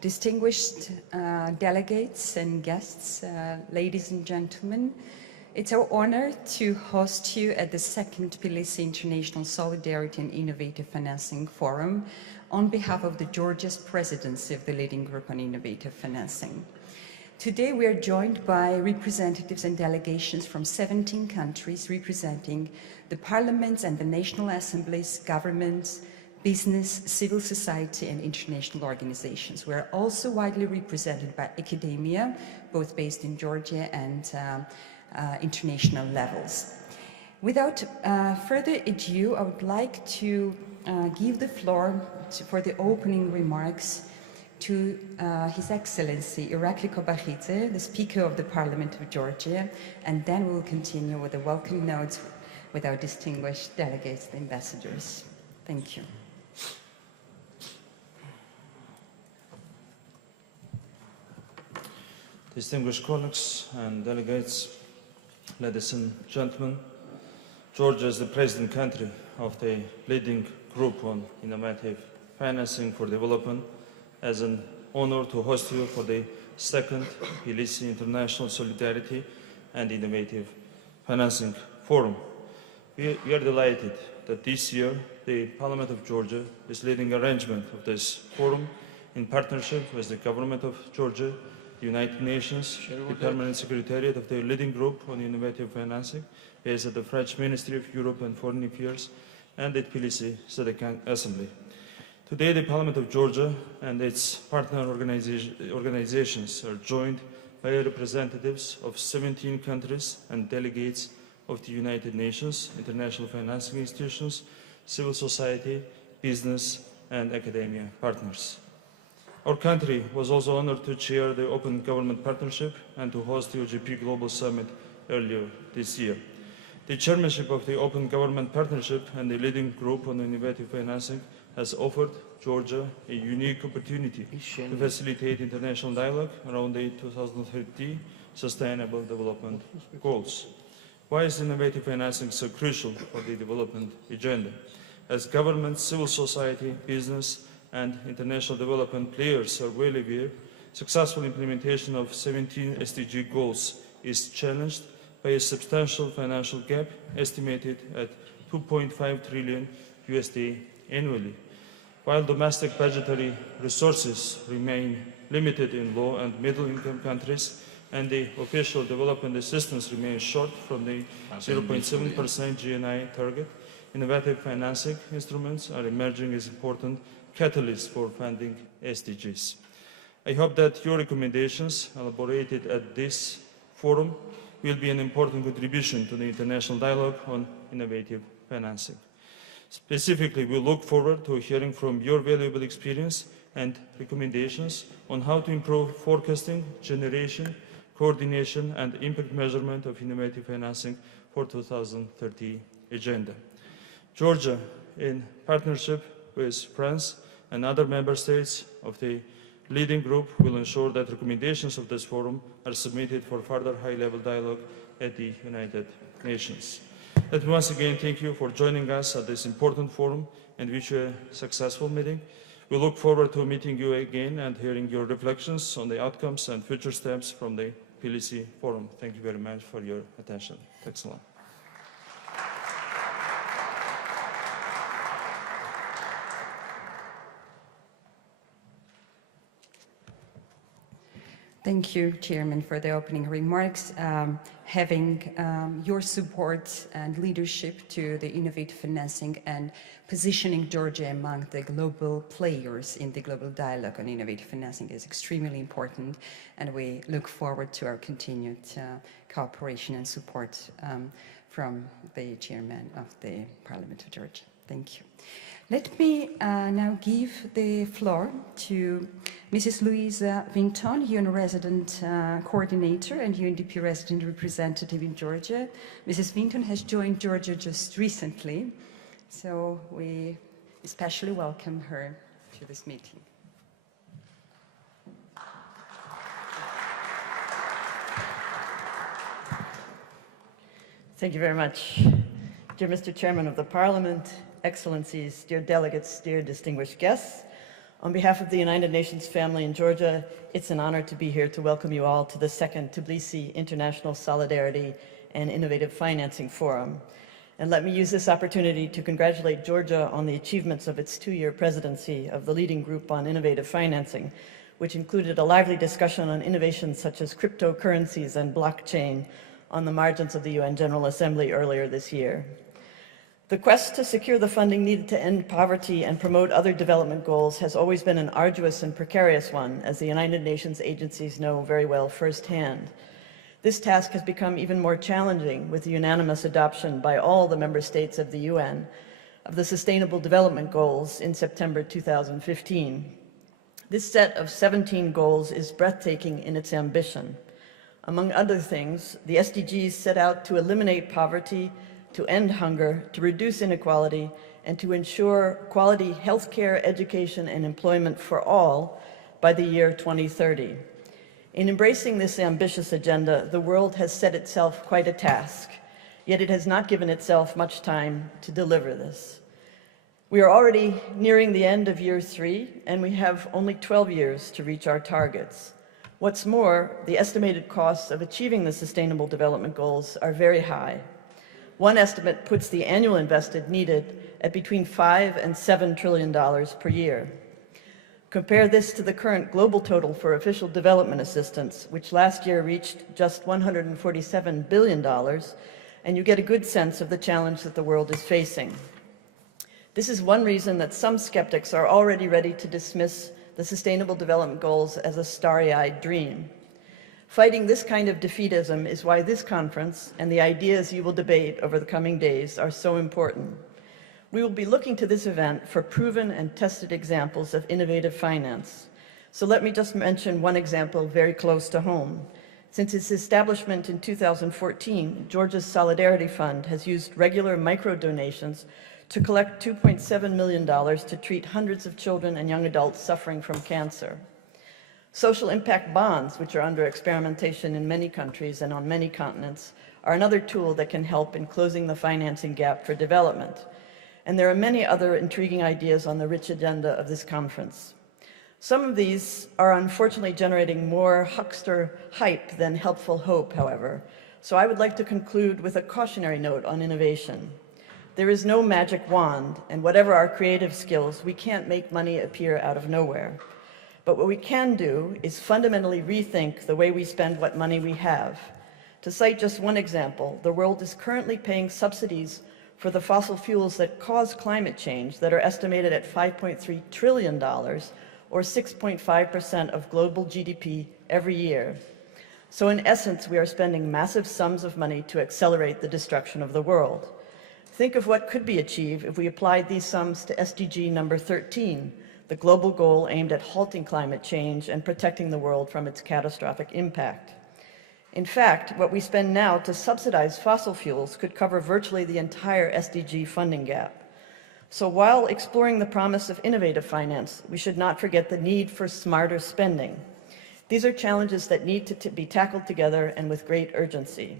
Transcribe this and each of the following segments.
distinguished delegates and guests, ladies and gentlemen, it's our honor to host you at the second Tbilisi International Solidarity and Innovative Financing Forum on behalf of the Georgia's presidency of the leading group on innovative financing. Today we are joined by representatives and delegations from 17 countries representing the parliaments and the national assemblies, governments, business, civil society and international organizations. We are also widely represented by academia, both based in Georgia and international levels. Without further ado, I would like to give the floor for the opening remarks to His Excellency Iraklii Kobakidze, the Speaker of the Parliament of Georgia, and then we will continue with the welcome notes with our distinguished delegates, the ambassadors. Thank you. Distinguished colleagues and delegates, ladies and gentlemen, Georgia is the president country of the leading group on innovative financing for development. As an honor to host you for the second Tbilisi International Solidarity and Innovative Financing Forum. We are delighted that this year the Parliament of Georgia is leading arrangement of this forum in partnership with the government of Georgia, the United Nations, the Permanent Secretariat of the leading group on innovative financing, based at the French Ministry of Europe and Foreign Affairs, and the Tbilisi City Assembly. Today, the Parliament of Georgia and its partner organizations are joined by representatives of 17 countries and delegates of the United Nations, international financing institutions, civil society, business, and academia partners. Our country was also honored to chair the Open Government Partnership and to host the OGP Global Summit earlier this year. The chairmanship of the Open Government Partnership and the leading group on innovative financing has offered Georgia a unique opportunity to facilitate international dialogue around the 2030 Sustainable Development Goals. Why is innovative financing so crucial for the development agenda? As governments, civil society, business, and international development players are well aware, successful implementation of 17 SDG goals is challenged by a substantial financial gap estimated at $2.5 trillion annually. While domestic budgetary resources remain limited in low and middle-income countries, and the official development assistance remains short from the 0.7% GNI target, innovative financing instruments are emerging as important catalysts for funding SDGs. I hope that your recommendations elaborated at this forum will be an important contribution to the international dialogue on innovative financing. Specifically, we look forward to hearing from your valuable experience and recommendations on how to improve forecasting, generation, coordination, and impact measurement of innovative financing for 2030 agenda. Georgia, in partnership with France and other member states of the leading group, will ensure that recommendations of this forum are submitted for further high-level dialogue at the United Nations. Let me once again thank you for joining us at this important forum and wish you a successful meeting. We look forward to meeting you again and hearing your reflections on the outcomes and future steps from the Tbilisi Forum. Thank you very much for your attention. Thanks a lot. Thank you, Chairman, for the opening remarks. Having your support and leadership to the innovative financing and positioning Georgia among the global players in the global dialogue on innovative financing is extremely important, and we look forward to our continued cooperation and support from the Chairman of the Parliament of Georgia. Thank you. Let me now give the floor to Mrs. Louisa Vinton, UN resident coordinator and UNDP resident representative in Georgia. Mrs. Vinton has joined Georgia just recently, so we especially welcome her to this meeting. Thank you very much. Dear Mr. Chairman of the Parliament, Excellencies, dear delegates, dear distinguished guests, On behalf of the United Nations family in Georgia, it's an honor to be here to welcome you all to the second Tbilisi International Solidarity and Innovative Financing Forum. And let me use this opportunity to congratulate Georgia on the achievements of its 2-year presidency of the leading group on innovative financing, which included a lively discussion on innovations such as cryptocurrencies and blockchain on the margins of the UN General Assembly earlier this year. The quest to secure the funding needed to end poverty and promote other development goals has always been an arduous and precarious one, as the United Nations agencies know very well firsthand. This task has become even more challenging with the unanimous adoption by all the member states of the UN of the Sustainable Development Goals in September 2015. This set of 17 goals is breathtaking in its ambition. Among other things, the SDGs set out to eliminate poverty, to end hunger, to reduce inequality, and to ensure quality healthcare, education, and employment for all by the year 2030. In embracing this ambitious agenda, the world has set itself quite a task, yet it has not given itself much time to deliver this. We are already nearing the end of year 3, and we have only 12 years to reach our targets. What's more, the estimated costs of achieving the Sustainable Development Goals are very high. One estimate puts the annual investment needed at between $5 and $7 trillion per year. Compare this to the current global total for official development assistance, which last year reached just $147 billion, and you get a good sense of the challenge that the world is facing. This is one reason that some skeptics are already ready to dismiss the Sustainable Development Goals as a starry-eyed dream. Fighting this kind of defeatism is why this conference and the ideas you will debate over the coming days are so important. We will be looking to this event for proven and tested examples of innovative finance. So let me just mention one example very close to home. Since its establishment in 2014, Georgia's Solidarity Fund has used regular micro-donations to collect $2.7 million to treat hundreds of children and young adults suffering from cancer. Social impact bonds, which are under experimentation in many countries and on many continents, are another tool that can help in closing the financing gap for development. And there are many other intriguing ideas on the rich agenda of this conference. Some of these are unfortunately generating more huckster hype than helpful hope, however. So I would like to conclude with a cautionary note on innovation. There is no magic wand, and whatever our creative skills, we can't make money appear out of nowhere. But what we can do is fundamentally rethink the way we spend what money we have. To cite just one example, the world is currently paying subsidies for the fossil fuels that cause climate change that are estimated at $5.3 trillion, or 6.5% of global GDP every year. So in essence, we are spending massive sums of money to accelerate the destruction of the world. Think of what could be achieved if we applied these sums to SDG number 13, the global goal aimed at halting climate change and protecting the world from its catastrophic impact. In fact, what we spend now to subsidize fossil fuels could cover virtually the entire SDG funding gap. So while exploring the promise of innovative finance, we should not forget the need for smarter spending. These are challenges that need to be tackled together and with great urgency.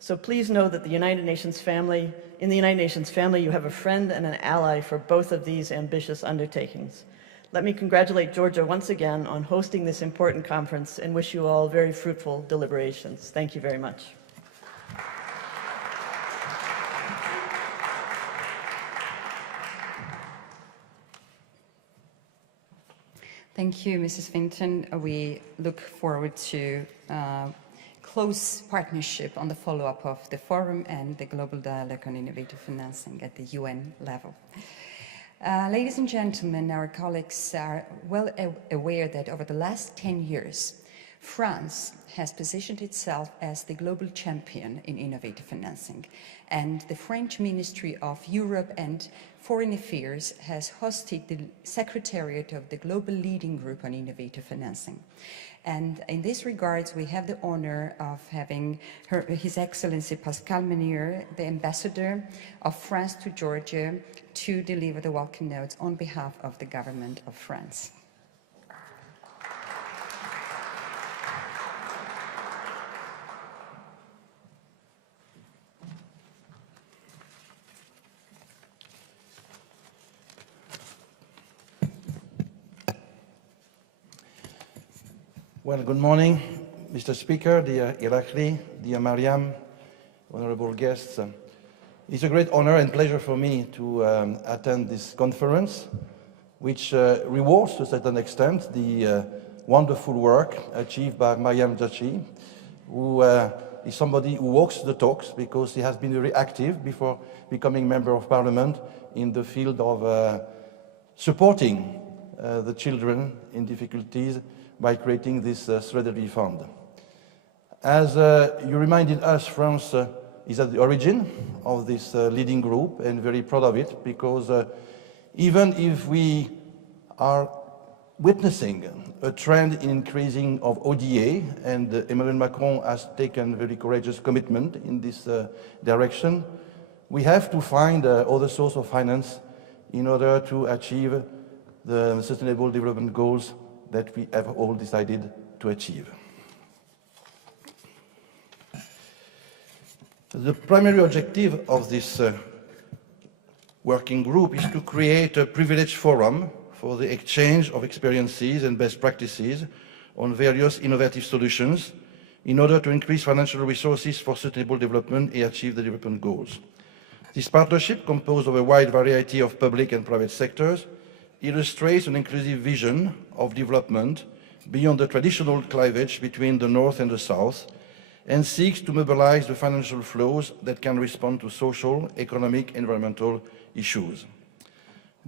So please know that in the United Nations family, you have a friend and an ally for both of these ambitious undertakings. Let me congratulate Georgia once again on hosting this important conference and wish you all very fruitful deliberations. Thank you very much. Thank you, Mrs. Vinton. We look forward to close partnership on the follow-up of the forum and the global dialogue on innovative financing at the UN level. Ladies and gentlemen, our colleagues are well aware that over the last 10 years, France has positioned itself as the global champion in innovative financing, and the French Ministry of Europe and Foreign Affairs has hosted the Secretariat of the Global Leading Group on Innovative Financing. And in this regards, we have the honor of having His Excellency Pascal Menier, the Ambassador of France to Georgia, to deliver the welcome notes on behalf of the government of France. Well, good morning, Mr. Speaker, dear Iraqli, dear Mariam, honorable guests. It's a great honor and pleasure for me to attend this conference, which rewards to a certain extent the wonderful work achieved by Mariam Jachi, who is somebody who walks the talks because he has been very active before becoming member of parliament in the field of supporting the children in difficulties by creating this solidarity fund. As you reminded us, France is at the origin of this leading group and very proud of it because even if we are witnessing a trend in increasing of ODA, and Emmanuel Macron has taken very courageous commitment in this direction, we have to find other sources of finance in order to achieve the Sustainable Development Goals that we have all decided to achieve. The primary objective of this working group is to create a privileged forum for the exchange of experiences and best practices on various innovative solutions in order to increase financial resources for sustainable development and achieve the development goals. This partnership, composed of a wide variety of public and private sectors, illustrates an inclusive vision of development beyond the traditional cleavage between the North and the South, and seeks to mobilize the financial flows that can respond to social, economic, environmental issues.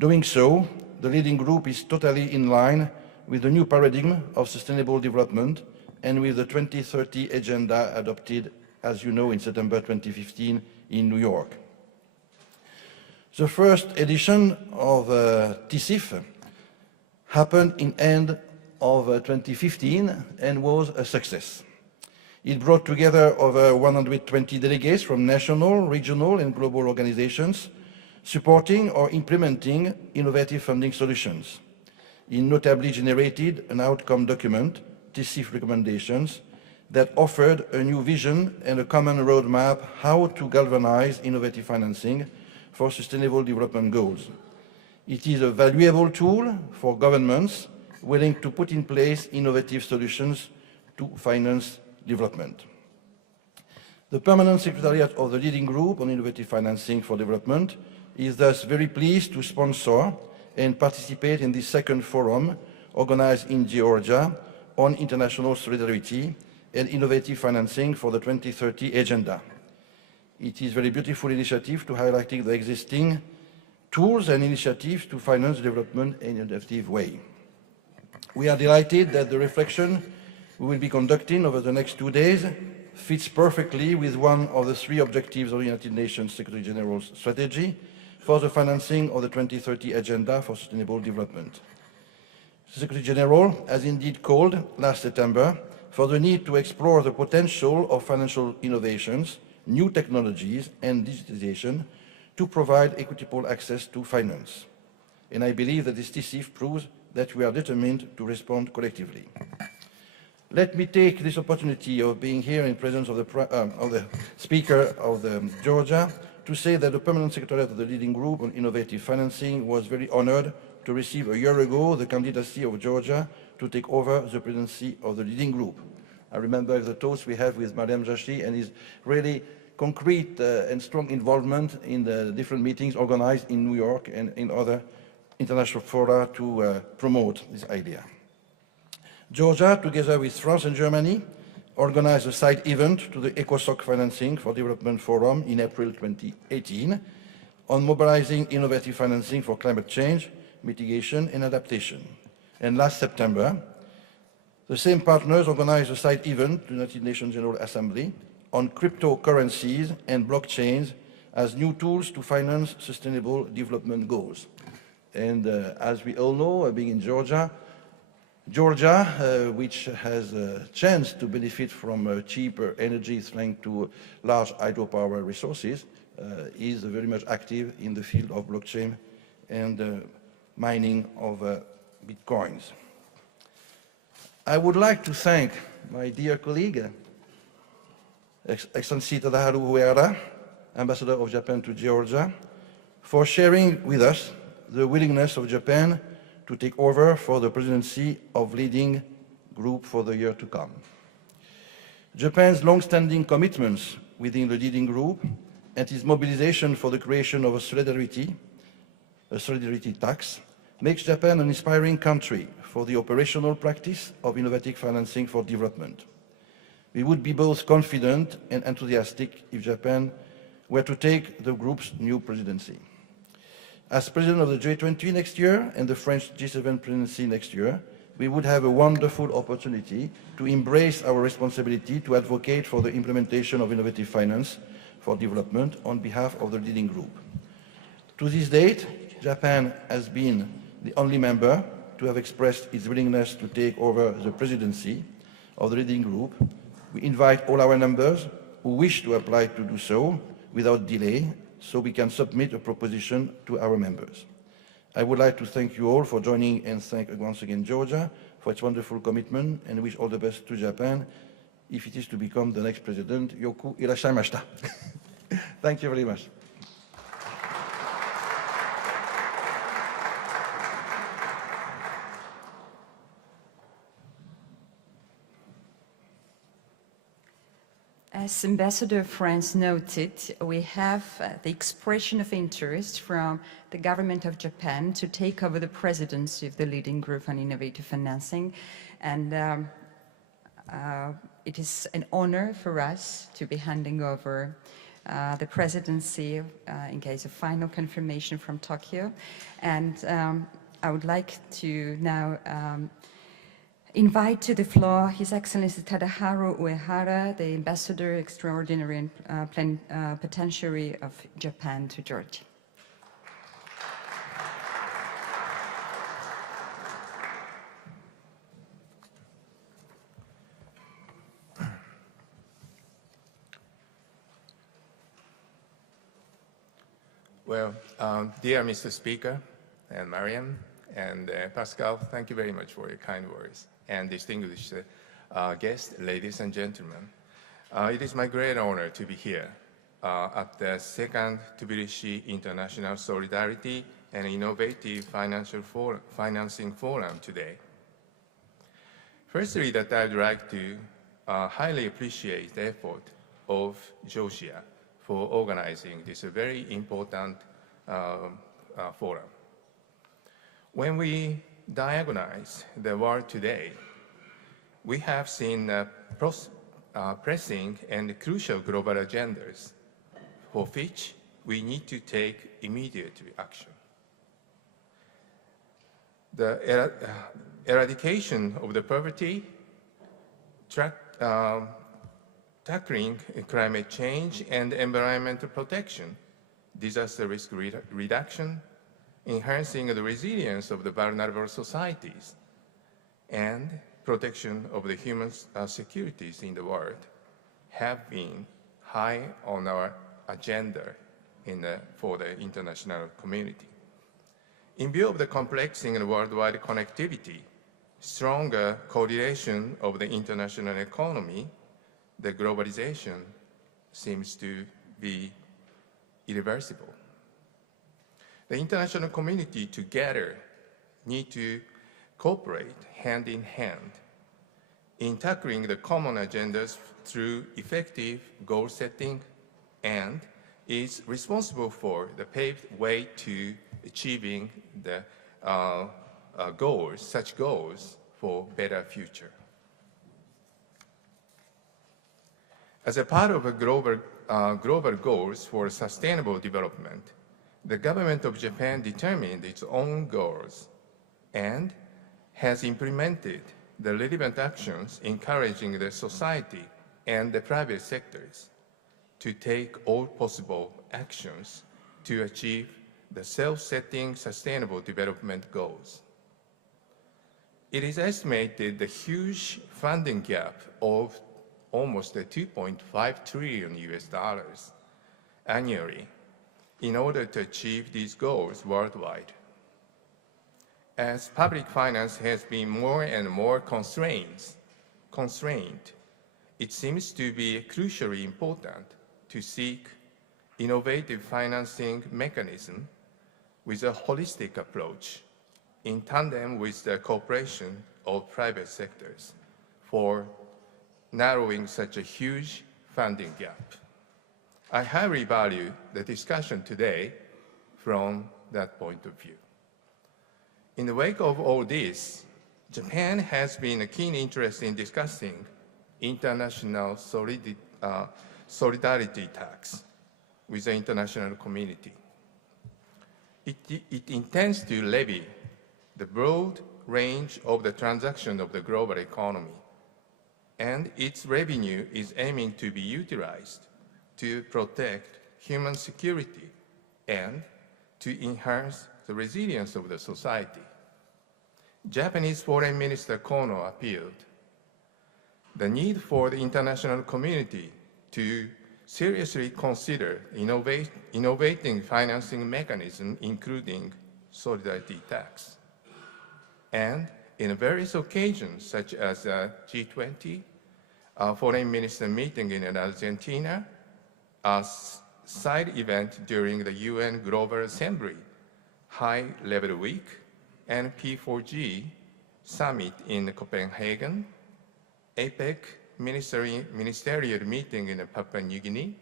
Doing so, the leading group is totally in line with the new paradigm of sustainable development and with the 2030 agenda adopted, as you know, in September 2015 in New York. The first edition of TISIFF happened in end of 2015 and was a success. It brought together over 120 delegates from national, regional, and global organizations supporting or implementing innovative funding solutions. It notably generated an outcome document, TISIFF recommendations, that offered a new vision and a common roadmap how to galvanize innovative financing for sustainable development goals. It is a valuable tool for governments willing to put in place innovative solutions to finance development. The Permanent Secretariat of the Leading Group on Innovative Financing for Development is thus very pleased to sponsor and participate in this second forum organized in Georgia on international solidarity and innovative financing for the 2030 agenda. It is a very beautiful initiative to highlighting the existing tools and initiatives to finance development in an effective way. We are delighted that the reflection we will be conducting over the next 2 days fits perfectly with one of the three objectives of the United Nations Secretary General's strategy for the financing of the 2030 Agenda for Sustainable Development. The Secretary General has indeed called last September for the need to explore the potential of financial innovations, new technologies and digitization to provide equitable access to finance. And I believe that this TISIFF proves that we are determined to respond collectively. Let me take this opportunity of being here in presence of the Speaker of Georgia to say that the Permanent Secretariat of the Leading Group on Innovative Financing was very honored to receive a year ago the candidacy of Georgia to take over the presidency of the Leading Group. I remember the talks we have with Mariam Jachi and his really concrete and strong involvement in the different meetings organized in New York and in other international fora to promote this idea. Georgia, together with France and Germany, organized a side event to the ECOSOC Financing for Development Forum in April 2018 on mobilizing innovative financing for climate change, mitigation and adaptation. And last September, the same partners organized a side event to the United Nations General Assembly on cryptocurrencies and blockchains as new tools to finance sustainable development goals. And as we all know, being in Georgia, which has a chance to benefit from cheaper energy thanks to large hydropower resources, is very much active in the field of blockchain and mining of bitcoins. I would like to thank my dear colleague, Excellency Tadaharu Uehara, Ambassador of Japan to Georgia, for sharing with us the willingness of Japan to take over for the presidency of Leading group for the year to come. Japan's long-standing commitments within the leading group and its mobilization for the creation of a solidarity tax makes Japan an inspiring country for the operational practice of innovative financing for development. We would be both confident and enthusiastic if Japan were to take the group's new presidency. As president of the G20 next year and the French G7 presidency next year, we would have a wonderful opportunity to embrace our responsibility to advocate for the implementation of innovative finance for development on behalf of the leading group. To this date, Japan has been the only member to have expressed its willingness to take over the presidency of the leading group. We invite all our members who wish to apply to do so without delay, so we can submit a proposition to our members. I would like to thank you all for joining and thank once again Georgia for its wonderful commitment and wish all the best to Japan if it is to become the next president. Yoku irashaimashita. Thank you very much. As Ambassador France noted, we have the expression of interest from the government of Japan to take over the presidency of the leading group on innovative financing. And it is an honor for us to be handing over the presidency in case of final confirmation from Tokyo. And I would like to now invite to the floor His Excellency Tadaharu Uehara, the Ambassador Extraordinary and Plenipotentiary of Japan to Georgia. Well, dear Mr. Speaker and Mariam and Pascal, thank you very much for your kind words. And distinguished guests, ladies and gentlemen. It is my great honor to be here at the second Tbilisi International Solidarity and Innovative Financing Forum today. Firstly, that I'd like to highly appreciate the effort of Georgia for organizing this very important forum. When we diagnose the world today, we have seen pressing and crucial global agendas for which we need to take immediate action. The eradication of the poverty, tackling climate change and environmental protection, disaster risk reduction, enhancing the resilience of the vulnerable societies, and protection of the human securities in the world have been high on our agenda for the international community. In view of the complex and worldwide connectivity, stronger coordination of the international economy, the globalization seems to be irreversible. The international community together need to cooperate hand in hand in tackling the common agendas through effective goal setting and is responsible for the paved way to achieving the such goals for better future. As a part of a global goals for sustainable development, the government of Japan determined its own goals and has implemented the relevant actions encouraging the society and the private sectors to take all possible actions to achieve the self-setting sustainable development goals. It is estimated the huge funding gap of almost $2.5 trillion annually in order to achieve these goals worldwide. As public finance has been more and more constrained, it seems to be crucially important to seek innovative financing mechanism with a holistic approach in tandem with the cooperation of private sectors for narrowing such a huge funding gap. I highly value the discussion today from that point of view. In the wake of all this, Japan has been a keen interest in discussing international solidarity tax with the international community. It intends to levy the broad range of the transaction of the global economy, and its revenue is aiming to be utilized to protect human security and to enhance the resilience of the society. Japanese Foreign Minister Kono appealed the need for the international community to seriously consider innovating financing mechanisms, including solidarity tax. And in various occasions, such as a G20, a foreign minister meeting in Argentina, a side event during the UN Global Assembly High-Level Week, and P4G Summit in Copenhagen, APEC ministerial meeting in Papua New Guinea,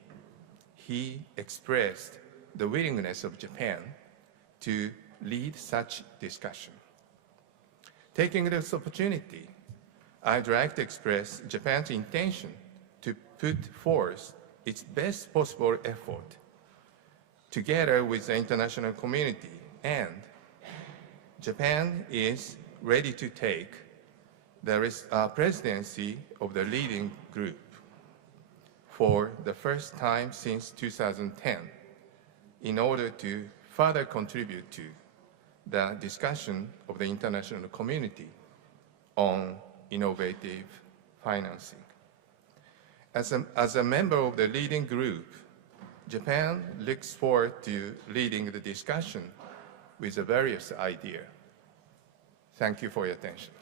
he expressed the willingness of Japan to lead such discussion. Taking this opportunity, I'd like to express Japan's intention to put forth its best possible effort together with the international community, and Japan is ready to take the presidency of the leading group for the first time since 2010 in order to further contribute to the discussion of the international community on innovative financing. As a member of the leading group, Japan looks forward to leading the discussion with the various ideas. Thank you for your attention.